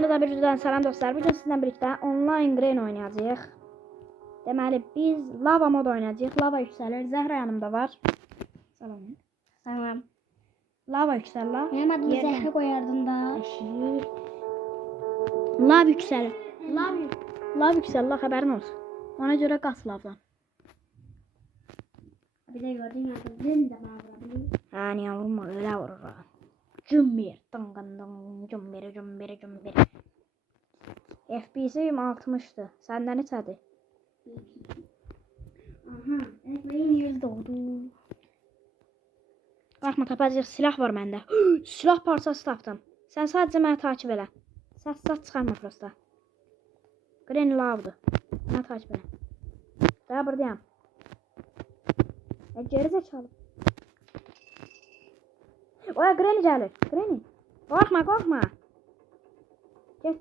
Hamınıza bir videodan salam dostlar. Bugün sizinle birlikte online Granny oynayacağıq. Deməli biz lava mod oynayacağıq. Lava yüksəlir. Zəhra yanımda var. Salam. Tamam. Lava yüksəlir. Benim adımı Zehra koyardın da. Eşik. Lav yüksəlir. Lav yüksəlir. Xəbərin olsun. Ona görə qas lavdan. Bir de gördün ya. Ben de mağrabili. Ha niyə vurma öyle vurur. Cümbir. Dıngın cümbir. FPS'im 60'tı. Səndə neçədir? Aha. Ekmeğin 100 doğdu. Baxma tapacaq silah var məndə. Silah parçası tapdım. Sən sadəcə məni takip elə. Səs çıxarma prosta. Granny lavdır. Məni takip elə. Daha buradayam. Geri zekalı. Oya Granny gəlir. Granny. Qorxma. Get.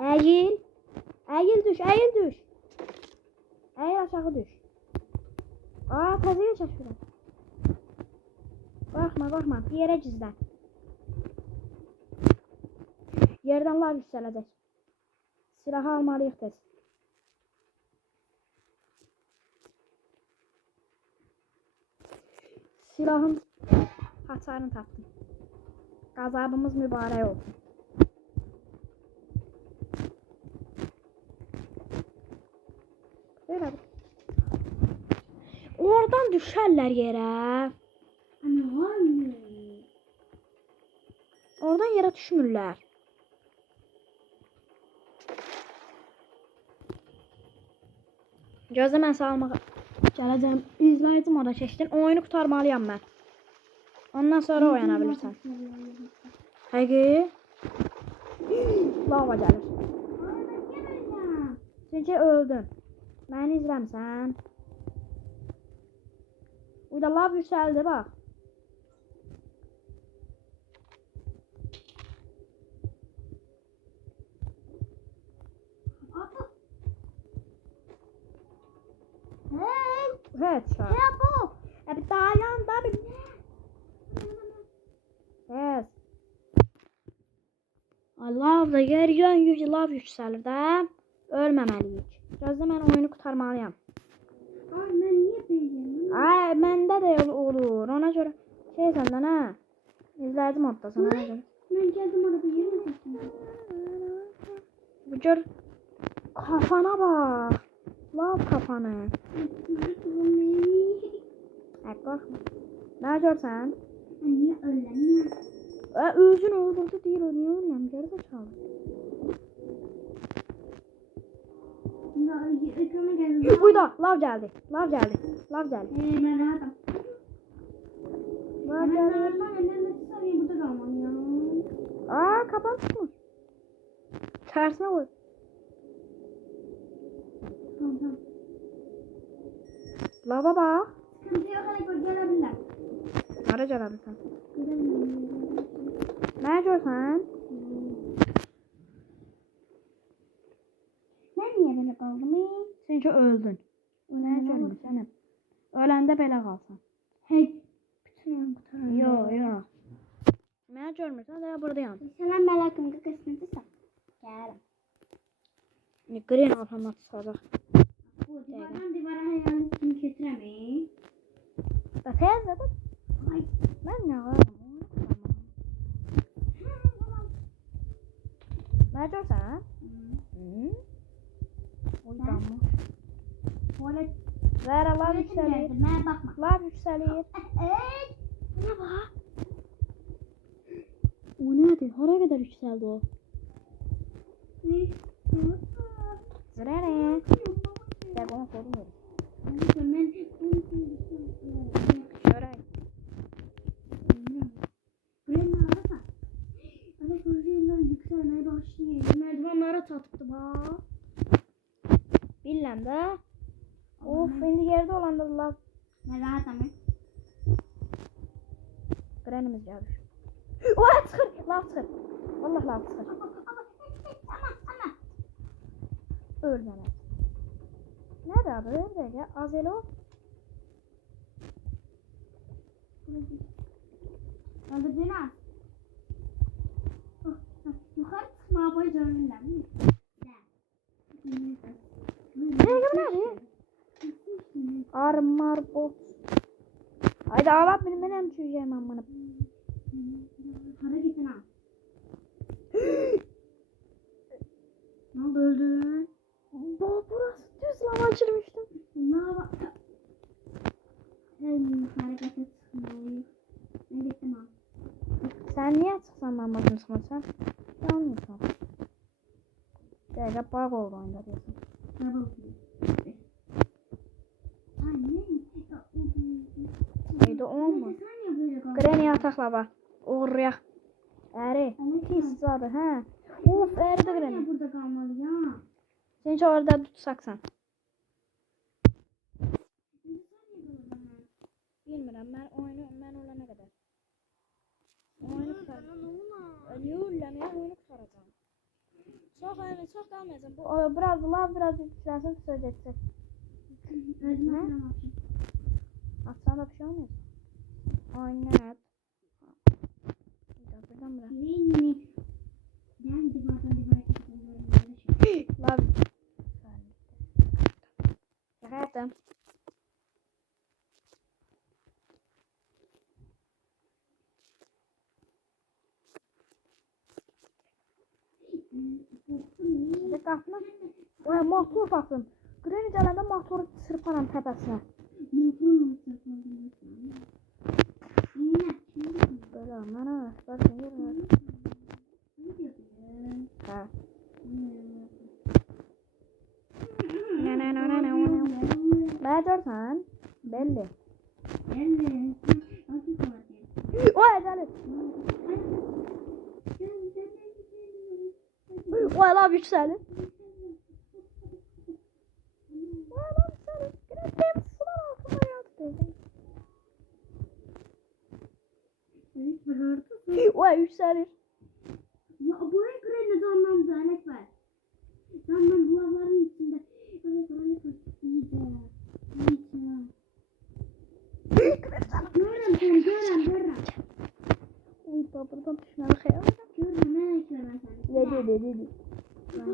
Əyil düş. Əyil aşağı düş. Aa təzəyə çəkirəm. Qorxma. Bir yerə gizlən. Yerdən lav yüksələcək. Silahı almalıyıq tez. Silahın hasarını tapdım. Gazabımız mübarək olsun. Böyle. Oradan düşərlər yerə. Ana var mı? Oradan yerə düşmürlər. Gözlə mən salmağa gələcəm. İzləyicim orada keçdin. Oyunu qurtarmalıyam mən. Ondan sonra oyanabilirsən. Həqiqi. Lava gəlir. Çünki öldün. Məni izləmsən. Burada lav yüksəldi bax. Headshot. Ya bu. Bir dayan da bir. Yes. Lav da yeriyən lav yüksəlir də. Ölməməliyik. Gözlə mən oyunu qurtarmalıyam. Ay ben niye beğendim? Ay məndə də olur. Ona görə şey səndən hə. İzlədim modda sana ona görə. Ben geldim arada yemin ettim. Bu gör kafana bak. Lav kafanı. Qorxma. Nə görsən? Niye öyle? Özün öldürdü deyir o niyə ölməm? Geri zekalı. Ekrana geldim. Uyda lav gəldi. Ben rahatım. Lav Ben gəldi. rahatım. Ben nasıl sarayım burada kalmam ya. Aa kapan tutmuş. Tersine koy. Tamam. Lava bak. Sıkıntı yok hadi gelebilirler. Hara gələbilsən? Nə görsən? Ben niye böyle kaldım? Çünki öldün. Nə görmüsən? Öləndə belə qalsan. Hey. Bütün kurtarın. Yo. Nə görmürsən? Də buradayam. Selam melakım kakasını tutsam. Gel. Green arxamdan çıxacaq. Bu divara hayalini kim getiremeyi? Da tez. Ay. Mən nə qalım? Nə görsən? Uydanmış. Tuvalet. Zəhra lav Tuvaletim yüksəlir. geldi. Ben bakma. Lav yüksəlir. Buna bak. O nədir? Hara qədər yüksəldi o? Zərərə. Dəq onu sorun verir. Şörək. Yükselmeye başlıyor. Merdivenlere çatıktı bak. Bilən də. Of, indi yerdə olanda lav. Ne rahat ama. Granny'miz gəlir. Oha çıxır. Lav çıxır. Vallahi lav çıxır. Ama. Ölməmək. Nədir adı? Bir dəqiqə. Azelo. Öldürdüğünü al. görürler mi? Ne kadar? Armor bot. Haydi ağlat benim çözeceğim ben bunu. Para gitsin ha. Ne oldu, öldü? Burası düz lava açırmıştım. Lava. Harekete çıkmayı. Ben gittim ha. Sen niye çıksan ben başım sıkmasan? Yanmıyorsun. Böyle bug oldu oyunda diyorsun. Araba okuyor. Anne. Haydi olma. Neyse, sen niye böyle kaldın? Granny yatak lava. Uğurlayak. Eri. Pis zadı he. Uf eri de Sen Granny. niye burada kalmalı ya? Sen hiç orada tutsaksan. Bilmirəm, mən olana qədər. Oyunu tutarım. Niyə ölləməyəm, oyunu tutaracam. Çox qalmayacam. Biraz lav, biraz yükselsin, söyleyecek. Ne? Atsan da bir şey olmuyor. Aynen. Buradan bırak. Yeni. Gel divardan divara çekelim. Lav. Hayatım. Bir qapını. Oya motor baxın. Granny gələndə motoru çırparam təpəsinə. Belə mənə baxın yer. Hə. Mən görsən? Belli. Oya gəlir. Oya lav yüksəlir. Oya lav yüksəlir. Granny sular altında yatdı. Oya yüksəlir. Buraya Granny zanlandı. Alet var. Zanlan bulavların içinde. Alet var. İyice. Görürüm. Uy buradan düşməli xeyal. Görürüm. Ne eklemem sen. Dedi.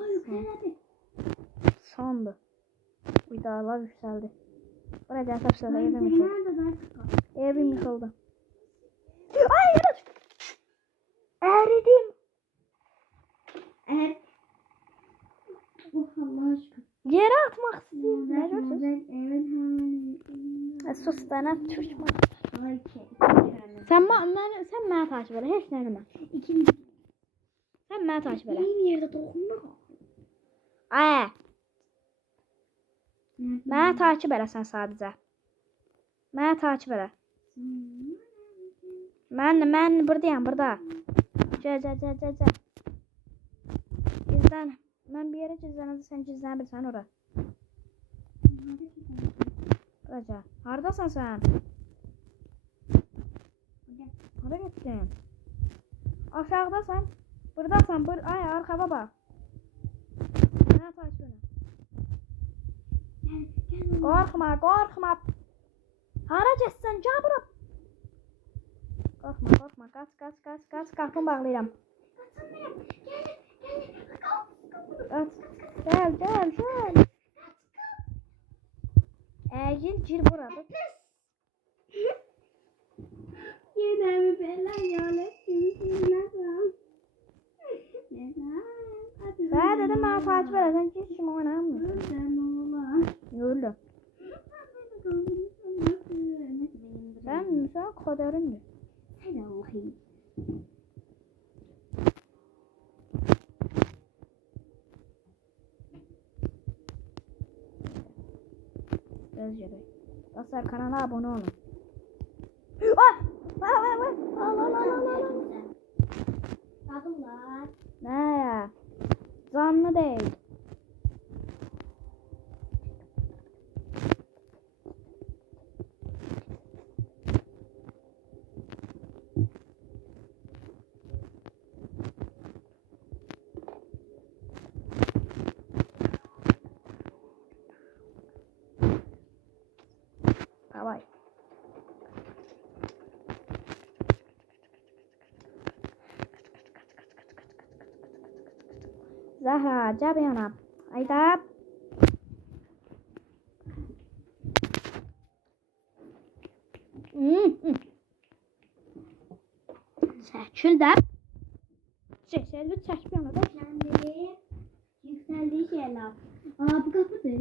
Ay yükseldi. Sondu. Uy daha lav yükseldi. Buraya gel tapşırdı. Ben Evim seni yıkıldı. nerede ben çıkar? Evim yıkıldı. Ay yere düştüm. Eridim. Oh Allah aşkına. Yere atmak istiyorum. Ne diyorsun? Evet. Sus dana düşman. Ay şey. Sen beni takip et. Hiç deneme. İkinci. Sen beni takip et. Benim yerde dokunma. Ay. Beni takip et sen sadece. Beni takip et. Ben buradayım burada. Gel. Gizlen. Ben bir yere gizlenirdim sen gizlenirsen orada. Buraya. Haradasın sen? Hara gittin? Aşağıdasan. Buradasan. Ay arkada bak. Beni takip et. Korkma. Hara getsən? Gəl bura. Qorxma. Qaç. Qapını bağlayıram. Gel. Gir burada. Yine mi falan yönetim nasıl? Ben dedim bana takip edersen ki şimdi oynayamıyorum. Öyle. Ben mesela kaderimdir. Özgürlük. Dostlar kanala abone olun. Bakımlar. Ne ya? Canlı değil. Bye. Zahra, gel yana. Ayda. Çəkil də. Çəkil, çək bir yana da. Kendini yükseldiği şeyler. Aa bu kapıdır.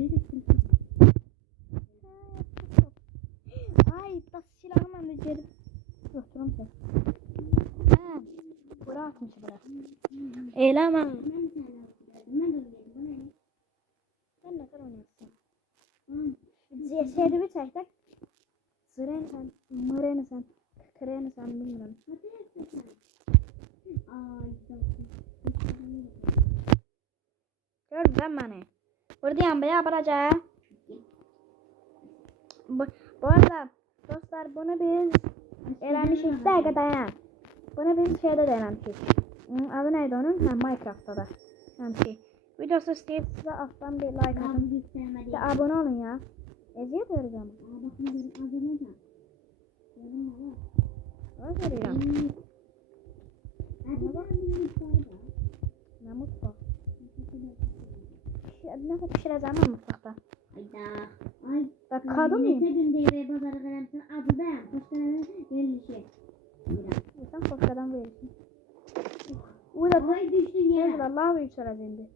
Ay, da silahı mən də geri götürüm ki. Hə, bura atmış bura. Eləmə. Ben de yedim. Sən nə qədər oynayırsan? CS'de çəkdik. Zrensən, mırensən, krensən, bilmirəm. Gördün məni. Buradayım, baya bıraca. Bu arada dostlar bunu biz eləmişik. Dəqiqə dayan. Bunu biz şeydə də eləmişik. Adı neydi onun? Hə, Minecraft'da da eləmişik. Videosu istəyirsinizsə altdan bir like atın. İşte abone olun ya. Eziyet vereceğim. Öyle veriyorum. Ne mutfak? Ne pişireceğim ben mutfakta? Ay. Bak kadın mıyım? Gün devre pazarı kalemsin adı da postanın verilişi. Sen koskadan verirsin. Uyla Ay düştün yere. evet vallahi yükseleceğim şimdi.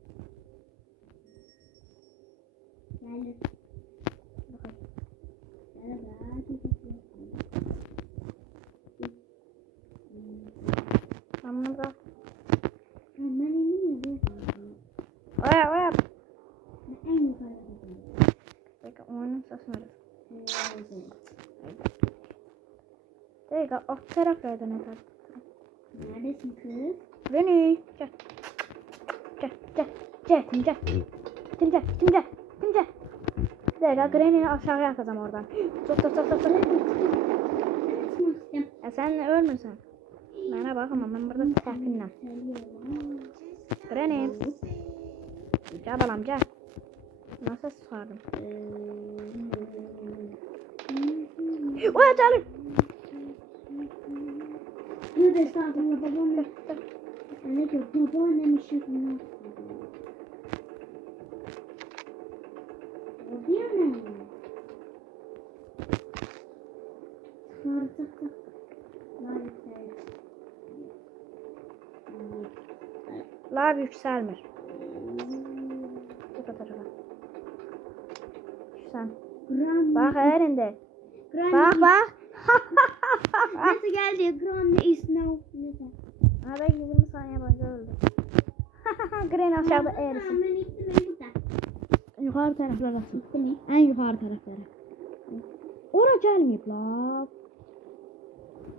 Geldim. Ben bunu bırak. Ben indim ya. Oya oya. En yukarıda. Peki onun sesini ver. Dakika o taraflardan atar. Neredesin kız? Beni gel. Gel gel gel gel. Timce timce timce. Dakika Granny'ni aşağıya atacağım oradan. Tut. Sen ölmürsən. Mənə bax ama mən burada təpinlə. Granny. Gel balam gel. Nasıl çıxardım? Oya gəlir. Dur estağfurullah babam ne? Ne diyor? Babaannem işi bunu. O diyor ne? Sarıcak. Lav yükselmir. Bu tarafa. Sen. Bak yerinde. Bak. Nasıl geldi? Granny is now. Abi 20 saniye boyunca öldü. Granny aşağıda eğrisin. Ben gittim ben burada. Yukarı taraflara. Gitti mi? En yukarı taraflara. Ora gelmeyip la.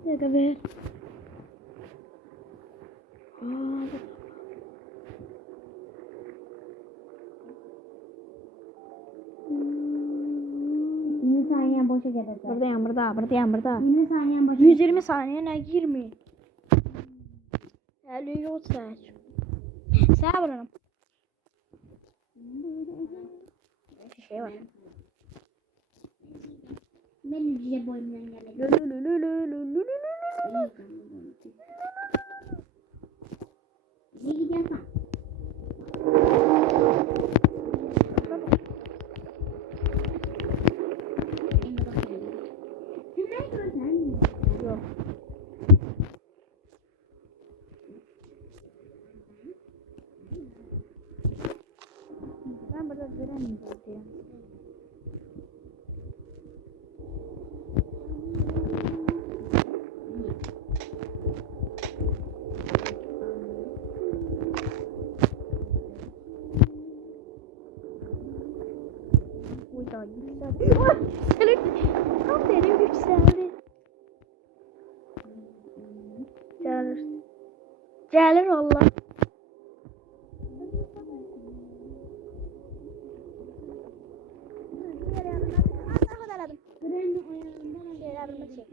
Bir dakika ver. Saniyen boşa gelecek. Buradayım burada. 20 saniyen boşa. 120 saniye ne 20. 50 yol saç. Sağ olun. Şey var. Ben cüce boyumdan geldim. Ne gidiyorsun? Yok. Ben burada göremeyeceğim. Burada yükseldi. Yükseldi. Tam derin yükseldi. Gelir. Gelir Allah. Granny ayağından Şeylerimi çek.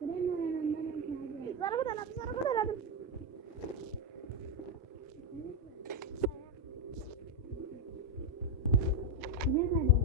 Granny ayağından aşağıya. Zarafı daladım. Ne kadar?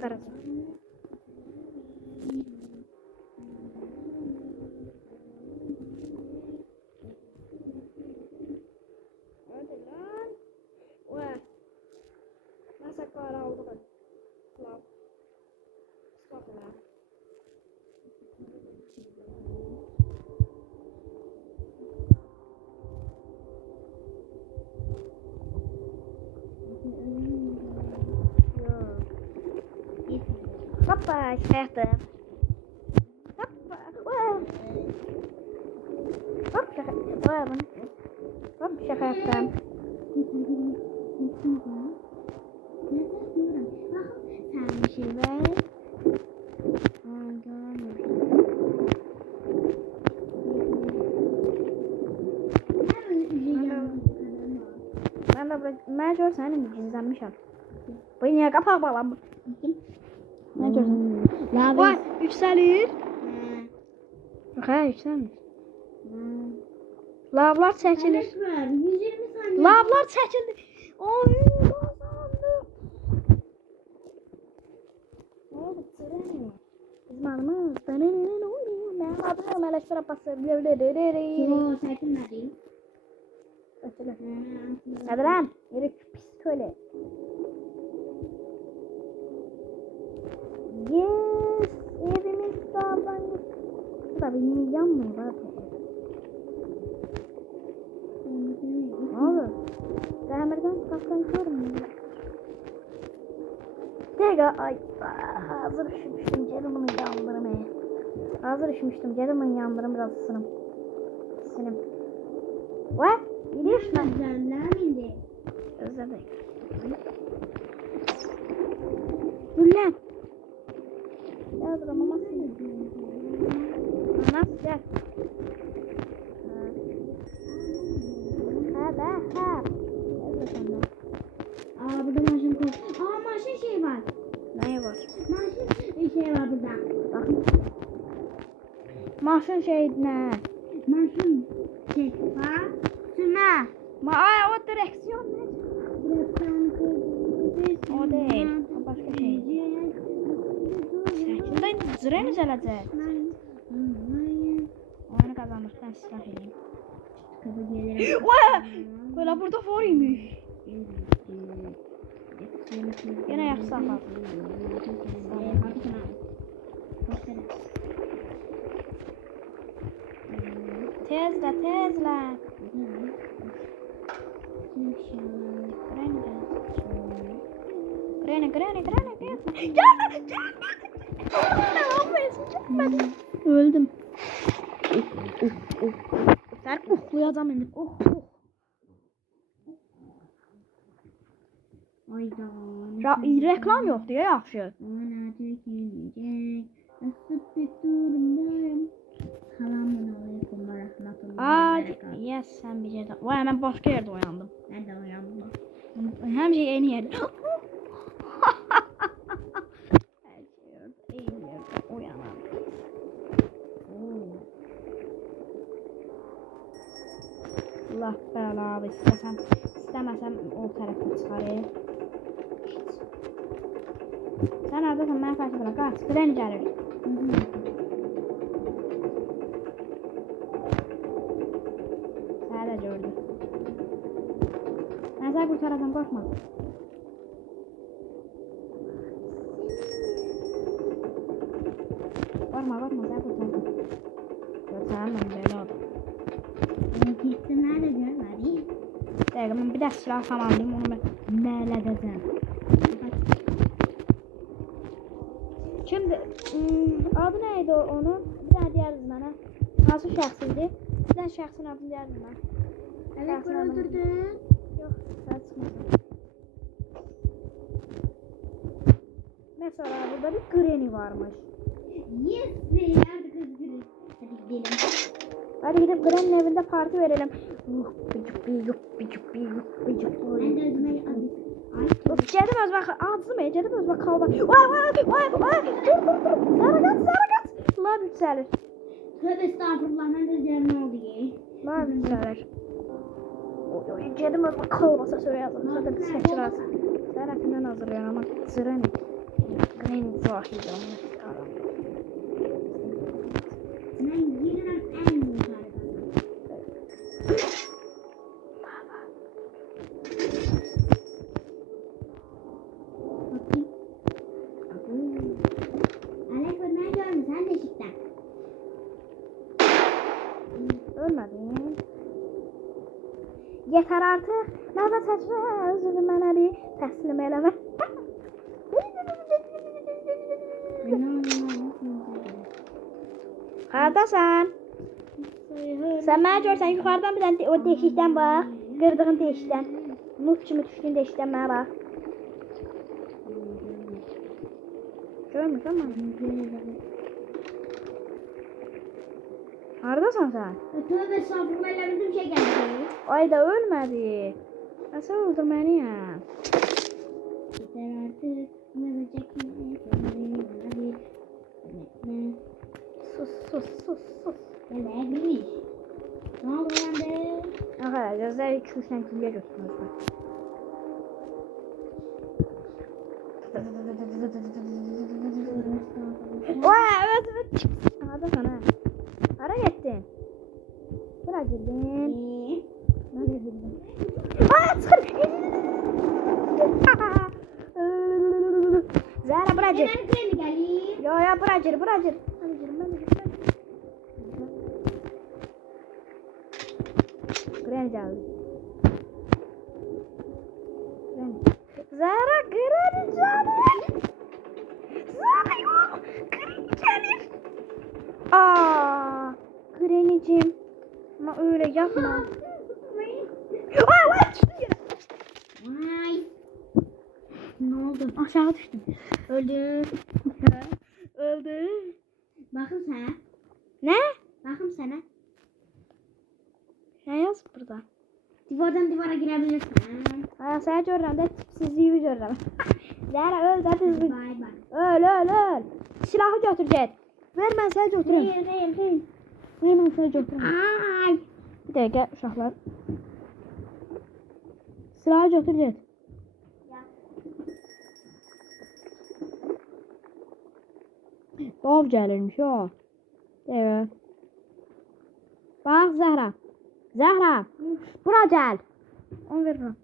Qaraca. Hadi lan. Vay. Nasıl kara oldu bu? Lav. Stop lan. Hoppa, çıkarttım. Hoppa. Vay. Hop şaka. Vay bunu. Hop şaka yaptım. Sen bir şey ver. Ben görsen gizlenmişim. Bu niye kapak bağlan? Ben görsen. Vay yükselir. Ha yükselmiş. Lavlar çekilir. 120 saniye. Lavlar çekildi. Oy kazandım. Ne oldu? Sırayım. Bizim adımız. Ben adım Meleşber Abbası. Yo çekilmedi. Hadi lan. Yürü pis köle. Yes. Evimiz sağlanmış. Tabii niye yanmıyor bak. Ne olur? Demirden kalkan görmüyor. Dega ay hazır üşümüştüm canımın yandırmaya. Hazır üşümüştüm canımın yandırım biraz ısınım. Sinim. What? Gidiyorsun lan. Indi. Özür dilerim. Dur lan. Ya dur ama nasıl? Nasıl gel? Ha da ha. Özür dilerim. Aa burada maşın koy. Aa maşın şey var. Ne var? Maşın şey var burada. Bak. Maşın şey ne? Maşın şey var. Şuna. Ay o direksiyon ne? O değil. O başka şey. Şimdi zırhını çalacağız. Oyunu kazandık. Ben silah edeyim. Böyle burada varmış. Yine yapsak bak. Tezle tezle. Granny. Gelme. Öldüm. Sen uyuyacağım şimdi. Reklam yok diye yaxşı. Ona tükünecek. Isıp bir durumdayım. Selamun aleyküm ve rahmetullahi ve berekatuhu. Yes sen bir yerde. Vay ben başka yerde uyandım. Ben de uyandım. Hem şey en iyi yerde. Uyanam. Allah belanı istemesem o tarafa çıkarayım. Sen neredesin? Ben karşı bırak. Ha, sıkıdan gelir. Sen de gördün. Ben seni kurtaracağım, korkma. Korkma, sen kurtaracağım. Kurtaramam böyle oldu. Gitti nerede görmedi? Ben bir de silah tamamlayayım, onu ben neledeceğim. Şimdi adı neydi onun? Bir tane diğeriz bana. Nasıl şahsiydi? Bir tane şahsın adını diğeriz bana. Evet öldürdün. Yok, ben çıkmadım. Mesela burada bir Granny varmış. Yes be nerede kız gülü? Hadi gidelim. Hadi gidip Granny'nin evinde parti verelim. Ben de özüme Cedim Özbek ağzı mı? Cedim Özbek kalma. Vay. Dur. Sarı kaç. Lan yükselir. tövbe estağfurullah ben de üzerine oldu ye. Lan yükselir. Cedim Özbek kalmasa söyle yazalım. Sakın seçir az. Seratinden hazırlayan ama sıra ne? En zahidi onu. Ben girerim en yukarıdan. Bakayım. Alex ben gördüm sen de çıktın. Ölmedin. Yeter artık. Lava saçma. Özür mənə bir təslim eləmə. Haradasan? Sen mənə görsən yuxarıdan bir dənə o deşikdən bax. Qırdığın deşikdən. Nut kimi düşdüyün deşikdən mənə bax. Görmürsən mən? Haradasan sen? Tövbe estağfurullah eləmədim şey geldi. Ay da ölmedi. Nasıl öldür beni ya? Yeter artık. Ne olacak ne? Hadi. Ne? Sus. Demek bilmiş. Ne oldu bende? Aha gözler 2-3 tane kimliğe götürmüş bak. Vay evet. Hadi sana. Ara gittin. Bura girdin. Nereye girdin? Aa çıkır. Zara bura gir. Ben kremi geleyim. Yo bura gir. Hadi girin ben de girin. Gren geldi. Zara Gren geldi. Zara yok. Gren geldi. Aa, Gren'cim. Ama öyle yapma. Vay düştüm yere. Vay. Ne oldu? Aşağı düştüm. Öldüm. Öldüm. Bakın sana. Ne? Bakın sana. Ne yaz burada? Divardan divara girebilirsin. Ha, sen görürüm de tipsizliği görürüm. Zara öl de hızlı. Bay bay. Öl. Silahı götür get. Ver ben sana götürürüm. Değil. Ver ben sana götürürüm. Ay. Bir dakika uşaqlar. Silahı götür get. Dov gəlirmiş o. Evet. Bak Zahra. Bura gel. Onu ver bura.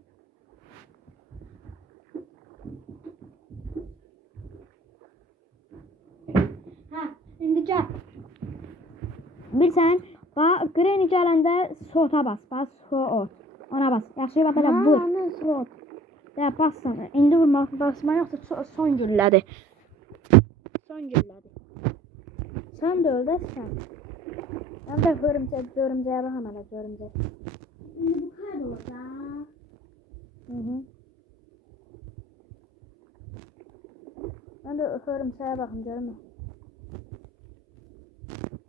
Ha, şimdi gel. Bilsən, bax Granny gələndə sota bas. Bax o. Ona bas. Yaxşı bax belə vur. Ana srot. Ya bassan. İndi basma yoxsa son güllədir. Sən də öldəsən. Ben de görümcəyə baxam hələ görümcə. Şimdi bu kaybolacak. Ben de örümcəyə baxım görüm.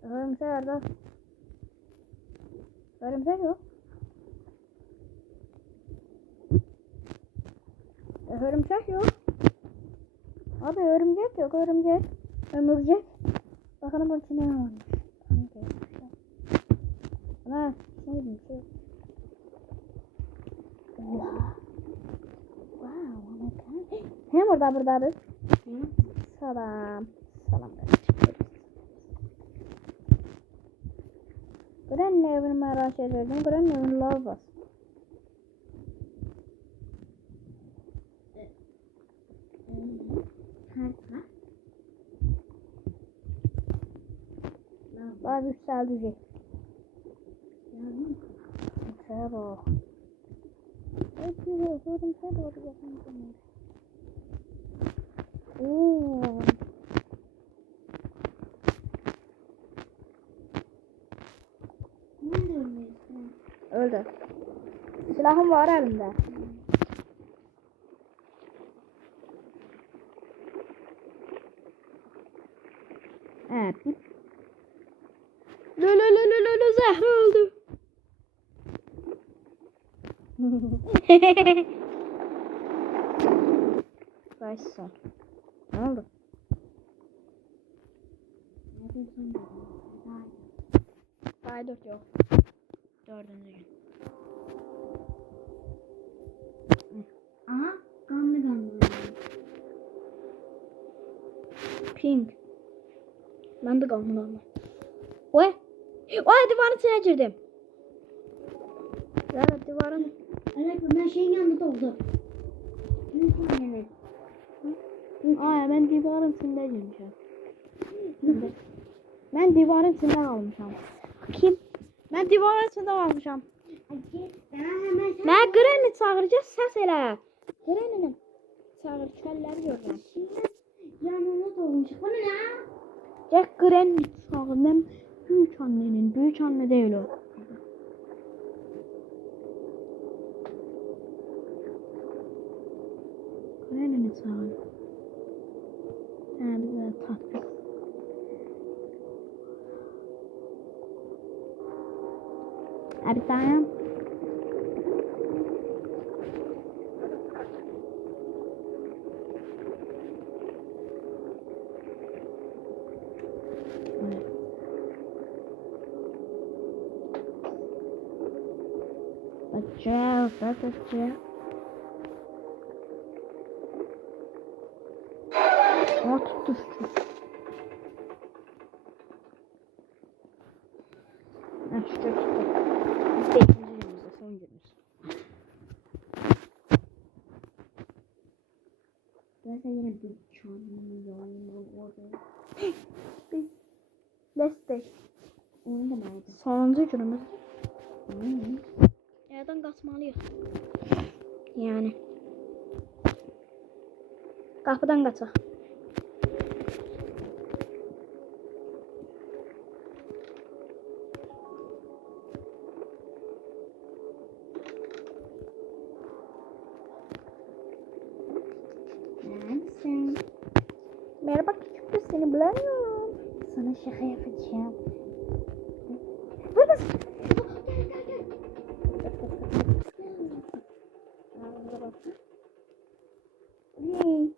Örümcək orada. Örümcək yok. Örümcək yok. Abi örümcək yok. Ömürcək. Bakalım bunun içinde ne varmış. Ana ne bileyim şey. Oha. Wow, oh my god. Hem buradadır. Salam. Granny evini merak ederdim. Granny evini love bas. Bak yükselecek. Şuraya bak. Örümceğe doğru yakın. Oo. Nerede ölmüyorsun? Öldü. Silahım var elimde. Evet. Zahra öldü. Başsa. Ne oldu? Ay 4 yok. 4. gün. Aha kanlı. Ben de kaldım. Oy. Oy divarın içine girdim. Evet divarın. Alaka ben şeyin yanında oldu. Büyük annemin. Ay ben divarın içinde girmişim. Ben divarın içinde kalmışam. Kim? Ben divarın içinde kalmışam. Hemen Ben Granny çağıracağız ses elə. Granny'nin çağır kəlləri görürəm. yanında olmuş. Bu ne ya? Gəl Granny çağır. Mən büyük annenin, büyük anne deyil o. Granny'ni çağır. Hə, bizə tatlı. Abi dayan. Açacağız, açacağız. Aa tuttu. Açtı. Biz de ikinci günümüzde son günümüz. Zaten yine bir çanlı orada. Let's stay. Onu da nerede? Sonuncu günümüz. Yerden kaçmalıyız. Yani. Kapıdan kaçaq. Neredesin? Merhaba küçük kız seni bulamıyorum. Sana şaka yapacağım. Buradasın. Ne?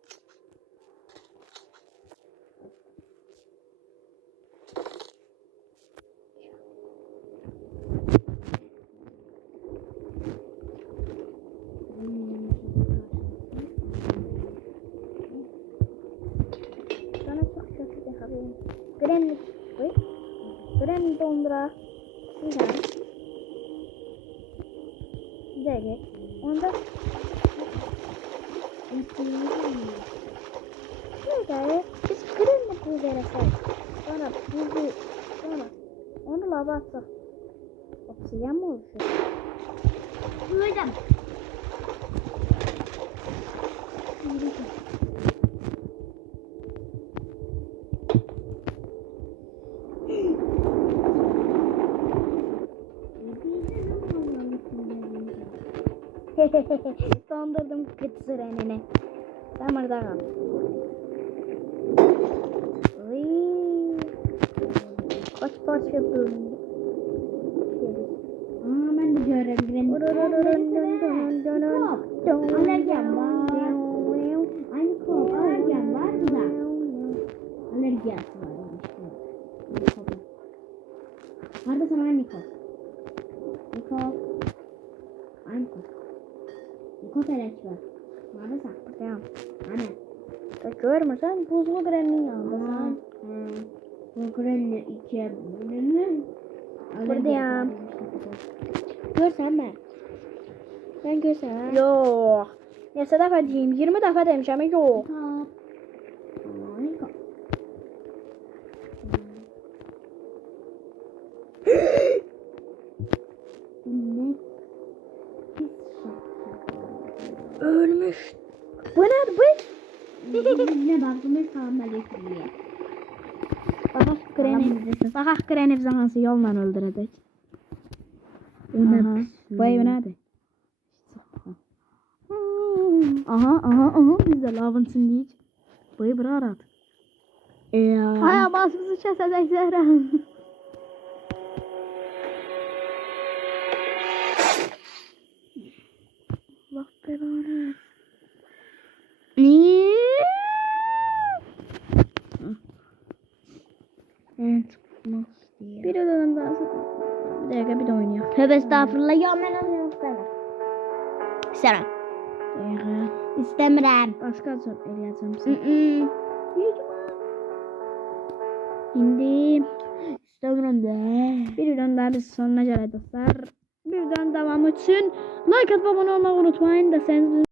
Bana çok kötü bir haberim. Granny. Oy. Granny dondura. Güzel. Güzel. Onda güzel. Biz Granny bu verasayız. Sonra buzu sonra onu lava atsak. Oksijen mi oluşuyor? Duydum. Dondurdum kıt sürenini. Sen burada kal. Iiii. Kaç parça bölündü. Aa ben de görüyorum. Alergen var. Aynı kol. Alergen var mı da? Alergiyası var. Nerede sana Niko? Niko. Aynı kol. Niko felek var. Nerede sen? Tamam. Ana. Görmürsən buzlu Granny'nin yanındasın. Bu Granny ikiye bölünür. Buradayım. Görsen mi? Ben görsəm. Yox. Neçə dəfə deyim? 20 dəfə demişəm, yox. Niko. Ne? Ölmüş. Bu nədir bu? Ne bak bu ne sağımda getiriyor. Baxaq Granny bizi hansı yolla öldürəcək. Aha. Bu ev nədir? Aha, biz də lavın içindəyik. Bu ev bura aradı. Haya basımızı kəsəcək Zəhra. Allah belanı. Bir ödeden daha bir dakika bir de oynayalım. Tövbe estağfurullah. Ya ben alıyorum sana. İstemem. İstemiyorum. Başka zor eləyəcəm səni. İndi İstemiyorum be. bir videonun daha biz sonuna gəldik dostlar. Bir videonun devamı için like atıp abone olmayı unutmayın. Deseniz bizim